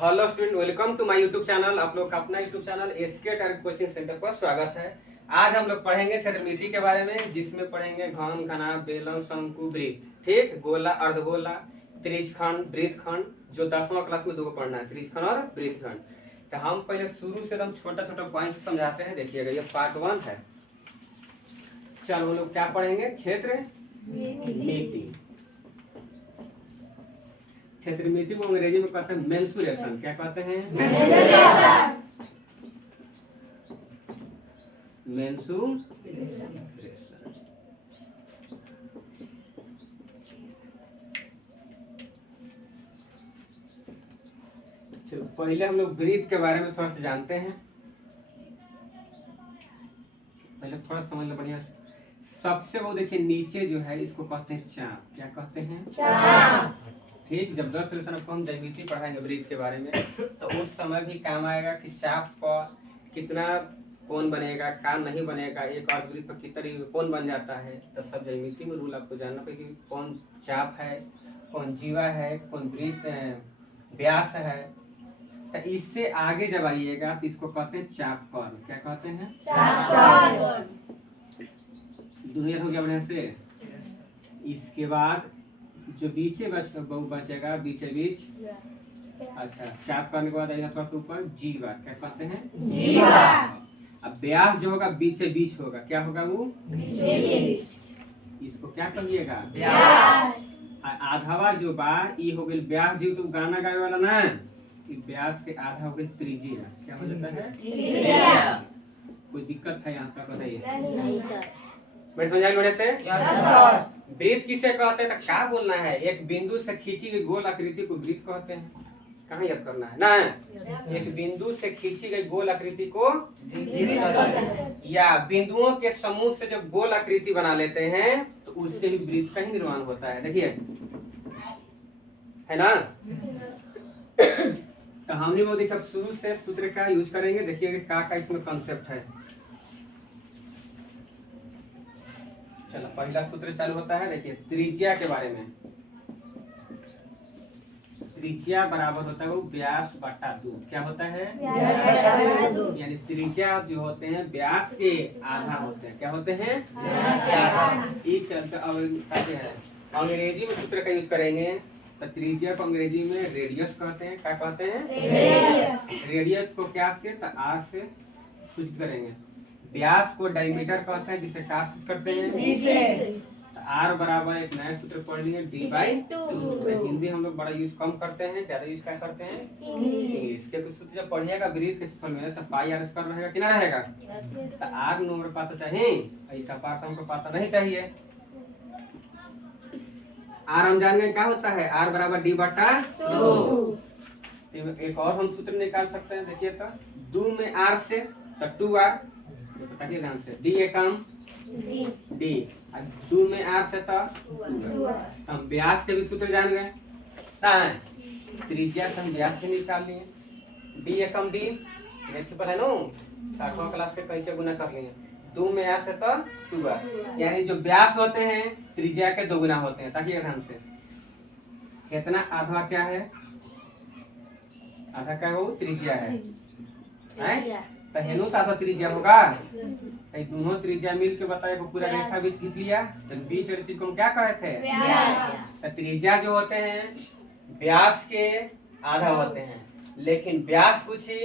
Hello student, welcome to my YouTube channel. आप लोग का अपना YouTube channel SK target coaching centre पर स्वागत है। आज हम लोग पढ़ेंगे क्षेत्रमिति के बारे में, जिसमें पढ़ेंगे घन, घना, बेलन, शंकु, वृत्त। ठीक, गोला, अर्धगोला, त्रिज्यखंड, वृत्तखंड, जो 10वां क्लास में 2 को पढ़ना है, त्रिज्यखंड और वृत्तखंड। तो हम पहले शुरू से एकदम छोटा छोटा पॉइंट समझाते हैं। देखिएगा, ये पार्ट 1 है। चलो हम लोग क्या पढ़ेंगे? क्षेत्रमिति। क्षेत्रमिति को अंग्रेजी में कहते हैं मेंसुरेशन। क्या कहते हैं? मेंसुरेशन। चलो पहले हम लोग वृत्त के बारे में थोड़ा सा जानते हैं। पहले थोड़ा समझ लो बढ़िया। सबसे वो देखिए नीचे जो है, इसको कहते हैं चाप। क्या कहते हैं? चाप। ठीक, जब 10 लेसन आपको हम ज्यामिति पढ़ाएंगे वृत्त के बारे में, तो उस समय भी काम आएगा कि चाप पर कितना कोण बनेगा, का नहीं बनेगा, एक और वृत्त पर कितना कोण बन जाता है। तो सब ज्यामिति में रूल आपको जानना पड़ेगा कि कौन चाप है, कौन जीवा है, कौन वृत्त व्यास है। तो इससे आगे जब आइएगा तो इसको कहते हैं चाप कोण। क्या कहते हैं? चाप कोण। दुनिया हो गया बढ़िया से। इसके बाद जो बीचे बचेगा बीचे बीच, अच्छा, चाप करने के बाद आएगा थोड़ा सा ऊपर जीवा। क्या कहते हैं? जीवा। अब व्यास जो होगा बीचे बीच होगा। क्या होगा वो? इसको क्या कहिएगा? व्यास। आधावा जो बा ई हो गई व्यास जी, तो गाना गाने वाला ना, व्यास के आधा हो गई त्रिज्या। क्या हो जाता है? त्रिज्या। कोई दिक्कत है यहाँ तक? बताइए। नहीं सर। मैं समझाई बड़े से? वृत्त किसे कहते हैं? तो क्या बोलना है? एक बिंदु से खींची गई गोल आकृति को वृत्त कहते हैं। कहाँ याद करना है ना? एक बिंदु से खींची गई गोल आकृति को या बिंदुओं के समूह से जब गोल आकृति बना लेते हैं तो उससे भी वृत्त का ही निर्माण होता है। देखिए, है ना? तो हमने वो देखा शुरू से सूत्र का यूज करेंगे। देखिए का इसमें कंसेप्ट है। चलो पहला सूत्र चालू होता है। देखिए त्रिज्या के बारे में। त्रिज्या बराबर होता है वो व्यास बटा 2। क्या होता है? यानी त्रिज्या जो होते हैं व्यास के आधा होते हैं। क्या होते हैं? एक चलते है अंग्रेजी में सूत्र का यूज करेंगे तो त्रिज्या को अंग्रेजी में रेडियस कहते हैं। क्या कहते हैं? रेडियस को क्या से? तो आर से सूचित करेंगे। व्यास को डायमीटर कहते हैं, जिसे क्या सूचित करते हैं? आर बराबर एक नया सूत्र पढ़ लिए D/2। हिंदी हम लोग बड़ा यूज कम करते हैं, ज्यादा यूज क्या करते हैं? इंग्लिश के कुछ सूत्र जब पढ़िएगा वृत्त के क्षेत्रफल में तो पाई आर स्क्वायर रहेगा कि ना रहेगा? तो आर नंबर पता चाहिए, इसका पार्ट हमको पता नहीं चाहिए। आर हम जान गए क्या होता है? आर बराबर D/2। एक और हम सूत्र निकाल सकते हैं। देखिए तो 2 में आर से तो 2r, बताइए ध्यान से। डी एकम डी, 2 में आर से तो हम व्यास के भी सूत्र जान गए। त्रिज्या से हम व्यास से निकाल लिए। डी एकम डी सिंपल है नो, 8वां क्लास के कैसे गुना कर लिए। 2 में आर से तो 2r, यानी जो व्यास होते हैं त्रिज्या के 2 गुना होते हैं। ताकि ध्यान से कितना आधा क्या है? आधा क्या है? वो त्रिज्या है। तो हेनु आधा त्रिज्या होगा। दोनों त्रिज्या मिल के बताए वो पूरा रेखा बीच खींच लिया। तो बीच वाली चीज को हम क्या कहे थे? तो त्रिज्या जो होते हैं व्यास के आधा होते हैं। लेकिन व्यास पूछी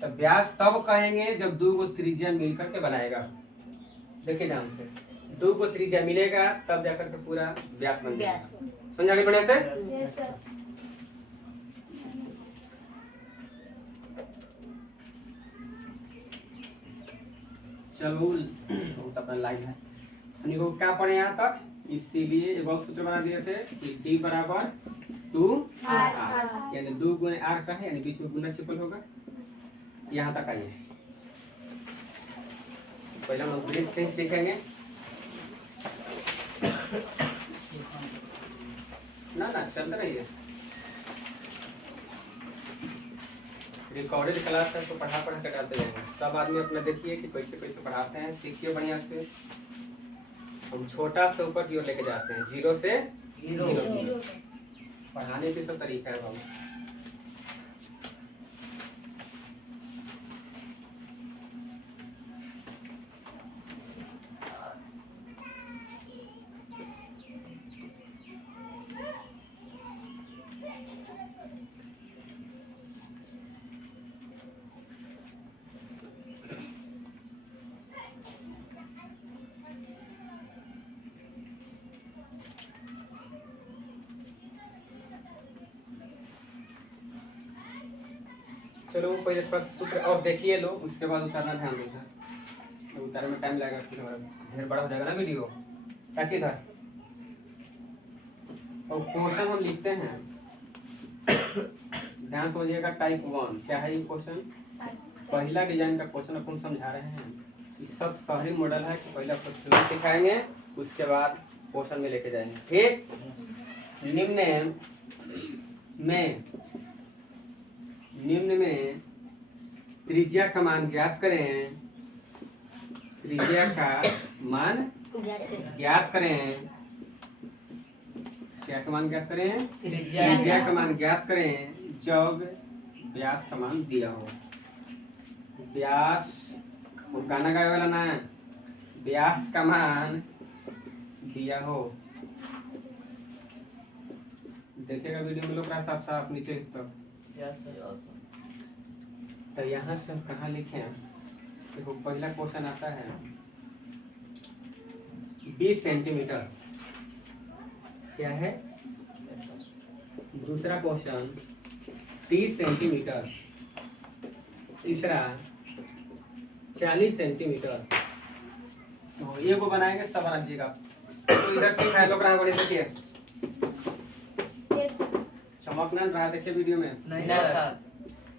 तो व्यास तब कहेंगे जब 2 को त्रिज्या मिलकर के बनाएगा। देखिए ध्यान से, 2 को त्रिज्या मिलेगा तब जाकर के पूरा व्यास बन जाएगा। समझा गए बढ़िया से? चलो बहुत अपना लाइन है। हमने को क्या पढ़े यहाँ तक? इसीलिए एक और सूत्र बना दिए थे कि D बराबर 2r, यानी 2 गुणे r का है, यानी बीच में गुना सिंपल होगा। यहाँ तक आइए। पहले हम वृत्त से सीखेंगे ना चलते रहिए। रिकॉर्डेड क्लास है तो पढ़ा के डालते जाएंगे। सब आदमी अपना देखिए कि कैसे कैसे पढ़ाते हैं, सीखिए बढ़िया से। हम छोटा से ऊपर की ओर लेके जाते हैं, 0 से 0 पढ़ाने के सब तरीका है बाबू। चलो पहले थोड़ा सूत्र और देखिए लो, उसके बाद उतारना ध्यान देगा। उतारने में टाइम लगेगा, फिर हमारा ढेर बड़ा हो जाएगा ना वीडियो। ताकि इधर और क्वेश्चन हम लिखते हैं, ध्यान समझिएगा। टाइप 1 क्या है ये क्वेश्चन? पहला डिजाइन का क्वेश्चन अपन समझा रहे हैं। ये सब शहरी मॉडल है कि पहले आपको शुरू सिखाएंगे, उसके बाद क्वेश्चन में लेके जाएंगे। ठीक, निम्न में त्रिज्या का मान ज्ञात करें। त्रिज्या का मान ज्ञात करें। क्या का मान ज्ञात करें? त्रिज्या का मान ज्ञात करें जब व्यास का मान दिया हो। व्यास, वो गाना गाए वाला ना है, व्यास का मान दिया हो। देखिएगा वीडियो में लोग साफ साफ नीचे तक। तो यहाँ से हम कहाँ लिखे? देखो पहला क्वेश्चन आता है 20 सेंटीमीटर, क्या है? दूसरा क्वेश्चन 30 सेंटीमीटर, तीसरा 40 सेंटीमीटर। तो ये को बनाएंगे, सब बना दीजिएगा। तो इधर ठीक है, लोग रहा बड़े देखिए, चमक नहीं रहा, देखिए वीडियो में नहीं सर।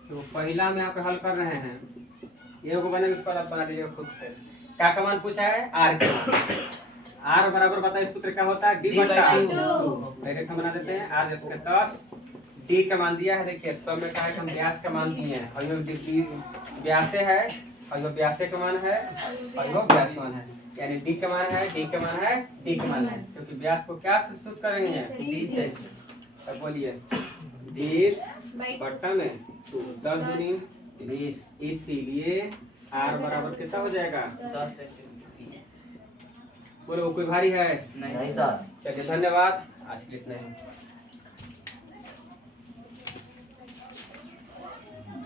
तो पहला में आप हल कर रहे हैं, ये को बनेगा, इसको आप बना दीजिएगा खुद से। क्या का मान पूछा है? आर का मान। आर बराबर बताइए सूत्र क्या होता है? डी बटा 2। डायरेक्ट हम बना देते हैं। आर जैसे 10, डी का मान दिया है, देखिए सब में कहा है कि हम व्यास का मान दिए हैं, और ये व्यासे है, और ये व्यासे का मान है, और ये व्यास का मान है, यानी डी का मान है, डी का मान है, डी का मान है, क्योंकि व्यास को क्या सब्स्टिट्यूट करेंगे? डी से। अब बोलिए 20 बटा में 2, 10 दूनी 20, इसीलिए आर बराबर कितना हो जाएगा? 10 सेंटीमीटर। बोलो कोई भारी है? नहीं सर। चलिए धन्यवाद, आज के लिए इतना ही।